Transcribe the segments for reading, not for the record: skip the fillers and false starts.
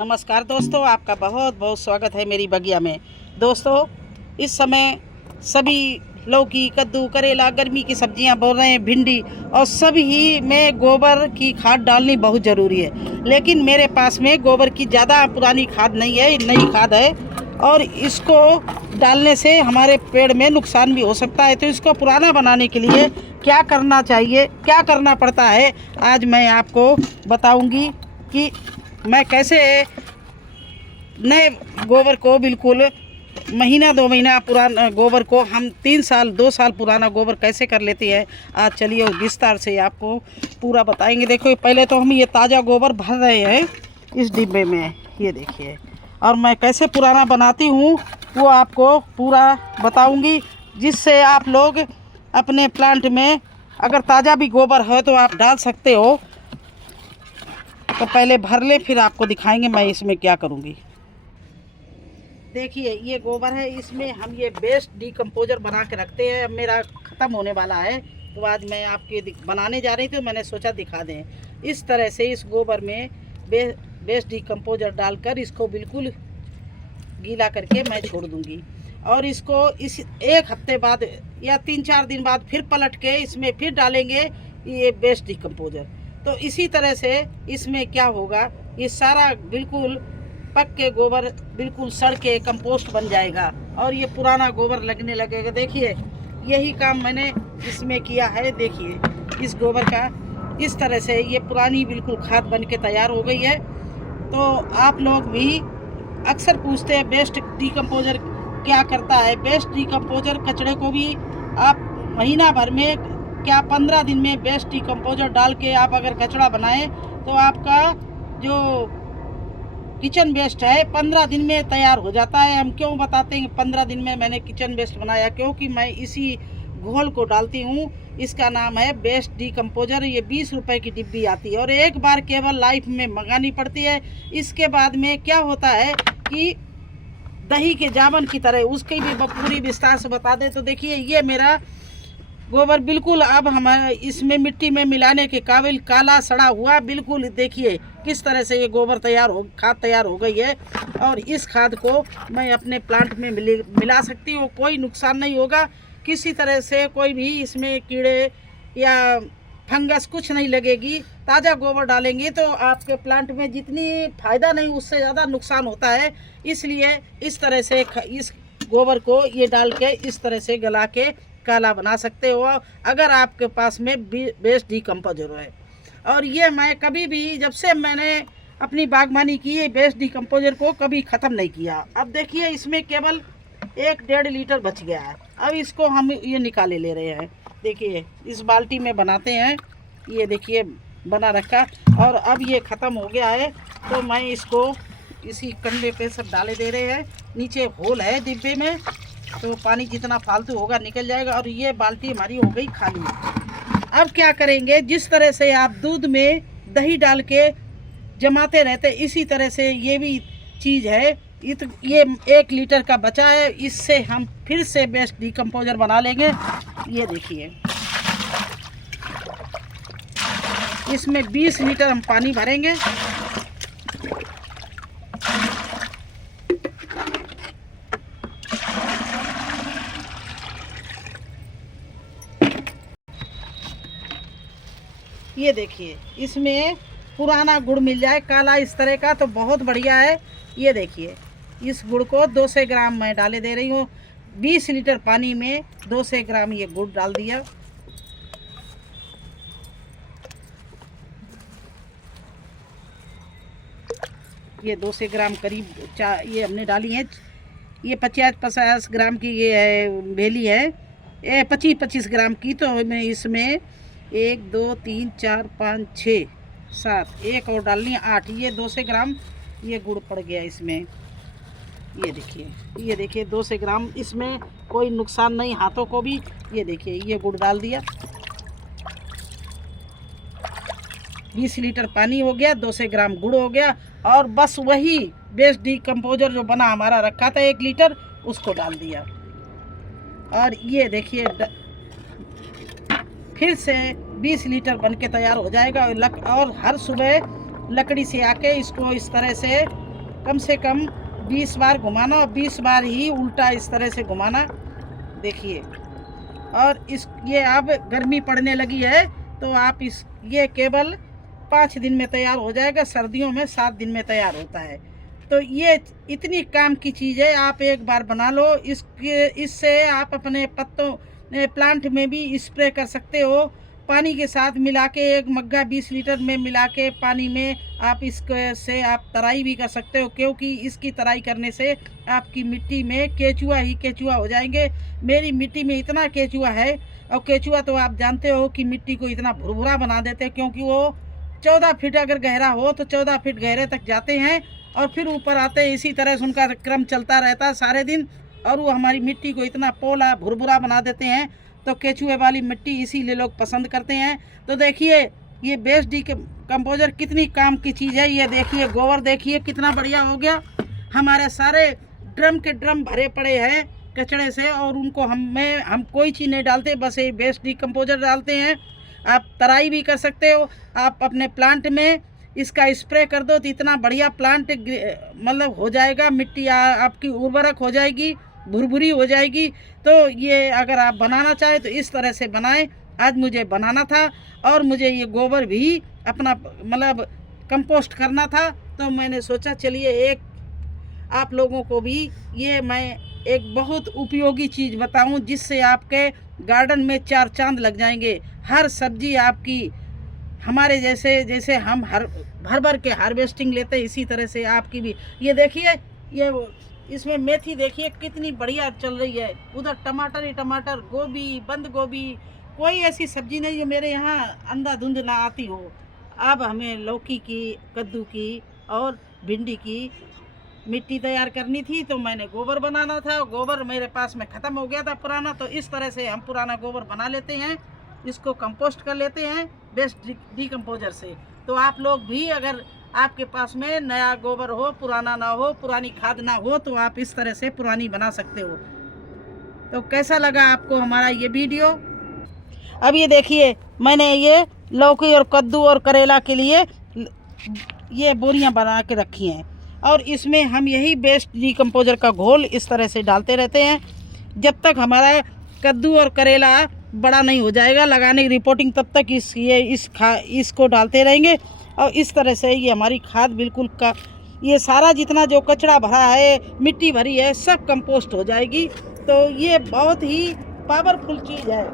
नमस्कार दोस्तों, आपका बहुत बहुत स्वागत है मेरी बगिया में। दोस्तों, इस समय सभी लौकी, कद्दू, करेला, गर्मी की सब्जियां बोल रहे हैं, भिंडी, और सभी में गोबर की खाद डालनी बहुत ज़रूरी है। लेकिन मेरे पास में गोबर की ज़्यादा पुरानी खाद नहीं है, नई खाद है, और इसको डालने से हमारे पेड़ में नुकसान भी हो सकता है। तो इसको पुराना बनाने के लिए क्या करना चाहिए, क्या करना पड़ता है, आज मैं आपको बताऊंगी कि मैं कैसे नए गोबर को, बिल्कुल महीना 2 महीना पुराना गोबर को हम 3 साल 2 साल पुराना गोबर कैसे कर लेते हैं। आज चलिए विस्तार से आपको पूरा बताएंगे। देखो, पहले तो हम ये ताज़ा गोबर भर रहे हैं इस डिब्बे में, ये देखिए, और मैं कैसे पुराना बनाती हूँ वो आपको पूरा बताऊँगी, जिससे आप लोग अपने प्लांट में अगर ताज़ा भी गोबर है तो आप डाल सकते हो। तो पहले भर ले, फिर आपको दिखाएंगे मैं इसमें क्या करूँगी। देखिए, ये गोबर है, इसमें हम ये बेस्ट डीकम्पोजर बना के रखते हैं। अब मेरा ख़त्म होने वाला है, तो आज मैं आपके बनाने जा रही थी, तो मैंने सोचा दिखा दें। इस तरह से इस गोबर में बेस्ट डीकम्पोजर डालकर इसको बिल्कुल गीला करके मैं छोड़ दूँगी, और इसको इस 1 हफ्ते बाद या 3-4 दिन बाद फिर पलट के इसमें फिर डालेंगे ये बेस्ट डीकम्पोजर। तो इसी तरह से इसमें क्या होगा, ये सारा बिल्कुल पक के गोबर बिल्कुल सड़ के कंपोस्ट बन जाएगा और ये पुराना गोबर लगने लगेगा। देखिए, यही काम मैंने इसमें किया है। देखिए, इस गोबर का इस तरह से ये पुरानी बिल्कुल खाद बन के तैयार हो गई है। तो आप लोग भी अक्सर पूछते हैं बेस्ट डीकम्पोजर क्या करता है। बेस्ट डीकम्पोजर कचड़े को भी आप महीना भर में, क्या 15 दिन में बेस्ट डीकम्पोजर डाल के आप अगर कचड़ा बनाएं तो आपका जो किचन वेस्ट है 15 दिन में तैयार हो जाता है। हम क्यों बताते हैं 15 दिन में मैंने किचन वेस्ट बनाया, क्योंकि मैं इसी घोल को डालती हूँ। इसका नाम है बेस्ट डीकम्पोजर। ये 20 रुपए की डिब्बी आती है और एक बार केवल लाइफ में मंगानी पड़ती है। इसके बाद में क्या होता है कि दही के जामन की तरह, उसकी भी पूरी विस्तार से बता दें। तो देखिए, ये मेरा गोबर बिल्कुल अब हम इसमें मिट्टी में मिलाने के काबिल काला सड़ा हुआ, बिल्कुल देखिए किस तरह से ये गोबर खाद तैयार हो गई है। और इस खाद को मैं अपने प्लांट में मिला सकती हूँ, कोई नुकसान नहीं होगा किसी तरह से, कोई भी इसमें कीड़े या फंगस कुछ नहीं लगेगी। ताज़ा गोबर डालेंगे तो आपके प्लांट में जितनी फ़ायदा नहीं, उससे ज़्यादा नुकसान होता है। इसलिए इस तरह से इस गोबर को ये डाल के इस तरह से गला के काला बना सकते हो, अगर आपके पास में बेस्ट डीकम्पोजर है। और ये मैं कभी भी, जब से मैंने अपनी बागबानी की, ये बेस्ट डीकम्पोजर को कभी ख़त्म नहीं किया। अब देखिए, इसमें केवल 1-1.5 लीटर बच गया है। अब इसको हम ये निकाले ले रहे हैं। देखिए, इस बाल्टी में बनाते हैं, ये देखिए बना रखा, और अब ये ख़त्म हो गया है। तो मैं इसको इसी कंडे पे सब डाले दे रहे हैं। नीचे होल है डिब्बे में, तो पानी जितना फालतू होगा निकल जाएगा। और ये बाल्टी हमारी हो गई खाली। अब क्या करेंगे, जिस तरह से आप दूध में दही डाल के जमाते रहते, इसी तरह से ये भी चीज़ है। ये 1 लीटर का बचा है, इससे हम फिर से बेस्ट डीकम्पोजर बना लेंगे। ये देखिए, इसमें 20 लीटर हम पानी भरेंगे। ये देखिए, इसमें पुराना गुड़ मिल जाए काला इस तरह का तो बहुत बढ़िया है। ये देखिए, इस गुड़ को 200 ग्राम मैं डाले दे रही हूँ। 20 लीटर पानी में 200 ग्राम ये गुड़ डाल दिया। ये 200 ग्राम करीब ये हमने डाली है। ये 50-50 ग्राम की ये है भेली है, 25-25 ग्राम की। तो मैं इसमें 1 2 3 4 5 6 7 एक और डालनी है, 8। ये 200 ग्राम ये गुड़ पड़ गया इसमें। ये देखिए 200 ग्राम, इसमें कोई नुकसान नहीं हाथों को भी। ये देखिए, ये गुड़ डाल दिया। 20 लीटर पानी हो गया, 200 ग्राम गुड़ हो गया, और बस वही बेस्ट डीकम्पोजर जो बना हमारा रखा था 1 लीटर, उसको डाल दिया। और ये देखिए फिर से 20 लीटर बन के तैयार हो जाएगा। और हर सुबह लकड़ी से आके इसको इस तरह से कम से कम 20 बार घुमाना और 20 बार ही उल्टा इस तरह से घुमाना। देखिए, और ये अब गर्मी पड़ने लगी है तो आप ये केवल 5 दिन में तैयार हो जाएगा। सर्दियों में 7 दिन में तैयार होता है। तो ये इतनी काम की चीज़ है, आप एक बार बना लो। इससे आप अपने पत्तों प्लांट में भी स्प्रे कर सकते हो। पानी के साथ मिला के, एक मग्गा 20 लीटर में मिला के पानी में आप इससे आप तराई भी कर सकते हो, क्योंकि इसकी तराई करने से आपकी मिट्टी में केचुआ ही केचुआ हो जाएंगे। मेरी मिट्टी में इतना केचुआ है, और केचुआ तो आप जानते हो कि मिट्टी को इतना भुरभुरा बना देते हैं, क्योंकि वो 14 फीट अगर गहरा हो तो 14 फीट गहरे तक जाते हैं और फिर ऊपर आते हैं। इसी तरह से उनका क्रम चलता रहता है सारे दिन, और वो हमारी मिट्टी को इतना पोला भुरभुरा बना देते हैं। तो केचुए वाली मिट्टी इसीलिए लोग पसंद करते हैं। तो देखिए, ये बेस्ट डिकम्पोजर कितनी काम की चीज़ है। ये देखिए, गोबर देखिए कितना बढ़िया हो गया। हमारे सारे ड्रम के ड्रम भरे पड़े हैं कचड़े से, और उनको हम कोई चीज़ नहीं डालते, बस ये बेस्ट डिकम्पोजर डालते हैं। आप तराई भी कर सकते हो। आप अपने प्लांट में इसका स्प्रे कर दो तो इतना बढ़िया प्लांट मतलब हो जाएगा। मिट्टी आपकी उर्वरक हो जाएगी, भुरभुरी हो जाएगी। तो ये अगर आप बनाना चाहें तो इस तरह से बनाएं। आज मुझे बनाना था, और मुझे ये गोबर भी अपना मतलब कंपोस्ट करना था, तो मैंने सोचा चलिए एक आप लोगों को भी ये मैं एक बहुत उपयोगी चीज़ बताऊं, जिससे आपके गार्डन में 4 चांद लग जाएंगे। हर सब्जी आपकी हमारे जैसे हम भर भर के हार्वेस्टिंग लेते हैं, इसी तरह से आपकी भी। ये देखिए, ये इसमें मेथी देखिए कितनी बढ़िया चल रही है। उधर टमाटर ही टमाटर, गोभी, बंद गोभी, कोई ऐसी सब्जी नहीं जो मेरे यहाँ अंधाधुंध ना आती हो। अब हमें लौकी की, कद्दू की और भिंडी की मिट्टी तैयार करनी थी, तो मैंने गोबर बनाना था। गोबर मेरे पास में ख़त्म हो गया था पुराना, तो इस तरह से हम पुराना गोबर बना लेते हैं, इसको कंपोस्ट कर लेते हैं बेस्ट डिकम्पोजर से। तो आप लोग भी, अगर आपके पास में नया गोबर हो, पुराना ना हो, पुरानी खाद ना हो, तो आप इस तरह से पुरानी बना सकते हो। तो कैसा लगा आपको हमारा ये वीडियो? अब ये देखिए, मैंने ये लौकी और कद्दू और करेला के लिए ये बोरियां बना के रखी हैं, और इसमें हम यही बेस्ट डिकम्पोजर का घोल इस तरह से डालते रहते हैं जब तक हमारा कद्दू और करेला बड़ा नहीं हो जाएगा। लगाने की रिपोर्टिंग तब तक इसको डालते रहेंगे, और इस तरह से ये हमारी खाद बिल्कुल का ये सारा जितना जो कचरा भरा है, मिट्टी भरी है, सब कंपोस्ट हो जाएगी। तो ये बहुत ही पावरफुल चीज़ है।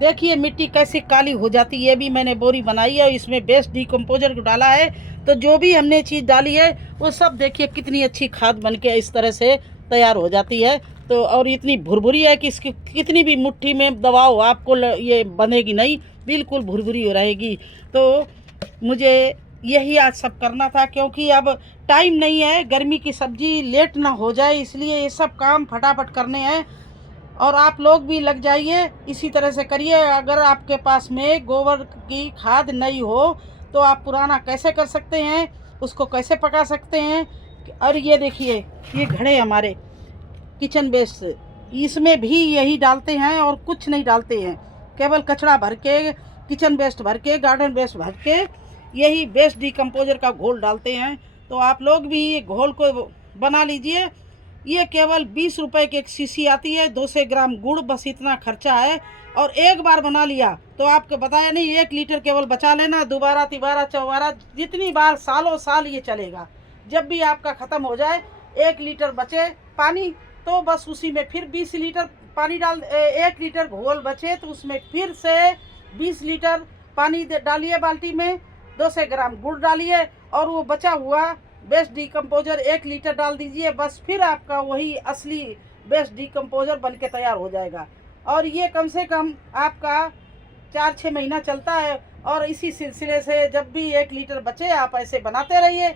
देखिए मिट्टी कैसे काली हो जाती है। ये भी मैंने बोरी बनाई है, इसमें बेस्ट डिकम्पोजर को डाला है। तो जो भी हमने चीज़ डाली है वो सब देखिए कितनी अच्छी खाद बनके इस तरह से तैयार हो जाती है। तो और इतनी भुरभुरी है कि इसकी कितनी भी मुट्ठी में दबाओ आपको ये बनेगी नहीं, बिल्कुल भुरभुरी हो रहेगी। तो मुझे यही आज सब करना था, क्योंकि अब टाइम नहीं है, गर्मी की सब्जी लेट ना हो जाए, इसलिए ये सब काम फटाफट करने हैं। और आप लोग भी लग जाइए, इसी तरह से करिए। अगर आपके पास में गोबर की खाद नहीं हो तो आप पुराना कैसे कर सकते हैं, उसको कैसे पका सकते हैं। और ये देखिए, ये घड़े हमारे किचन वेस्ट, इसमें भी यही डालते हैं और कुछ नहीं डालते हैं, केवल कचरा भर के, किचन वेस्ट भर के, गार्डन वेस्ट भर के यही बेस्ट डिकम्पोजर का घोल डालते हैं। तो आप लोग भी ये घोल को बना लीजिए। ये केवल 20 रुपए की एक शीशी आती है, 200 ग्राम गुड़, बस इतना खर्चा है। और एक बार बना लिया तो आपको बताया नहीं, 1 लीटर केवल बचा लेना। दोबारा तिबारा चौबारा जितनी बार, सालों साल ये चलेगा। जब भी आपका ख़त्म हो जाए, 1 लीटर बचे पानी, तो बस उसी में फिर 20 लीटर पानी डाल, 1 लीटर घोल बचे तो उसमें फिर से 20 लीटर पानी डालिए बाल्टी में, 200 ग्राम गुड़ डालिए, और वो बचा हुआ बेस्ट डिकम्पोजर 1 लीटर डाल दीजिए। बस फिर आपका वही असली बेस्ट डिकम्पोजर बन के तैयार हो जाएगा। और ये कम से कम आपका 4-6 महीना चलता है। और इसी सिलसिले से जब भी 1 लीटर बचे आप ऐसे बनाते रहिए।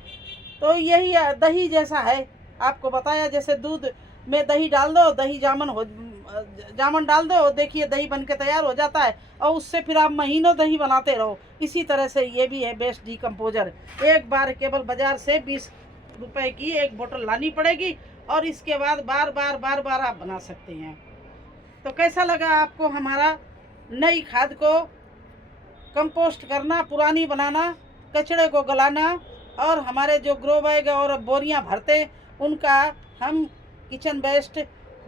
तो यही दही जैसा है, आपको बताया, जैसे दूध में दही डाल दो, दही जामन डाल दो, देखिए दही बन के तैयार हो जाता है, और उससे फिर आप महीनों दही बनाते रहो। इसी तरह से ये भी है बेस्ट डिकम्पोजर। एक बार केवल बाज़ार से 20 रुपए की एक बोतल लानी पड़ेगी, और इसके बाद बार बार आप बना सकते हैं। तो कैसा लगा आपको हमारा नई खाद को कंपोस्ट करना, पुरानी बनाना, कचड़े को गलाना, और हमारे जो ग्रो बैग और बोरियां भरते उनका हम किचन वेस्ट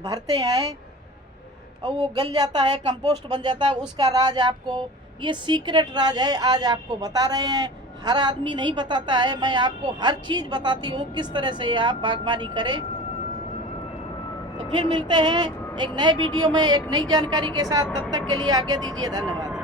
भरते हैं और वो गल जाता है, कंपोस्ट बन जाता है। उसका राज आपको, ये सीक्रेट राज है, आज आपको बता रहे हैं। हर आदमी नहीं बताता है, मैं आपको हर चीज़ बताती हूँ किस तरह से आप बागवानी करें। तो फिर मिलते हैं एक नए वीडियो में एक नई जानकारी के साथ। तब तक के लिए आगे दीजिए, धन्यवाद।